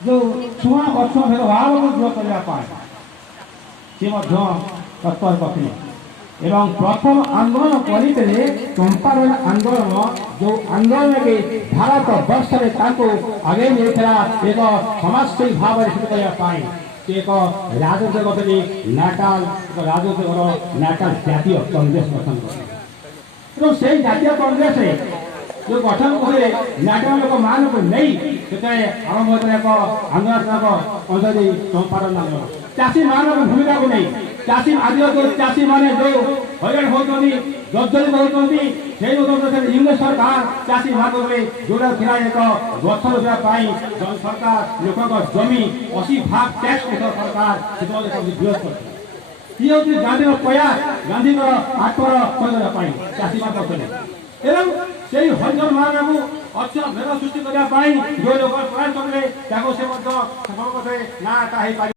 जो छुआ अछुआ भेदभाव को दूर करने सी तत्पर करते एवं प्रथम आंदोलन करते चंपारण आंदोलन जो आंदोलन के भारत वर्ष में आगे मिलता एक समाजसेवी भाव करने एक राजनीतिक गति नाटाल राजनीतिक नाटाल जातीय कांग्रेस गठन कर से जातीय कांग्रेस जो गठन हुए नाटाल लोक मान को नहीं से आरंभ होता एक आंदोलनात्मक अंजलि चंपारण आंदोलन चाषी मान भूमिका को नहीं चाषी आदिवासी चाषी माने जो हईराण होती जर्जरित होती इंग्लिश सरकार चाषी मान जोड़ा थिला एक गछ रोपा सरकार लोक जमी 80 भाग टैक्स सरकार विरोध कर गांधी प्रयास गांधी आत्मर करने चाषी मान करते एवं से हरिजन मान को अच्छा भेद सृष्टि करने जो लोग प्रयास करें ना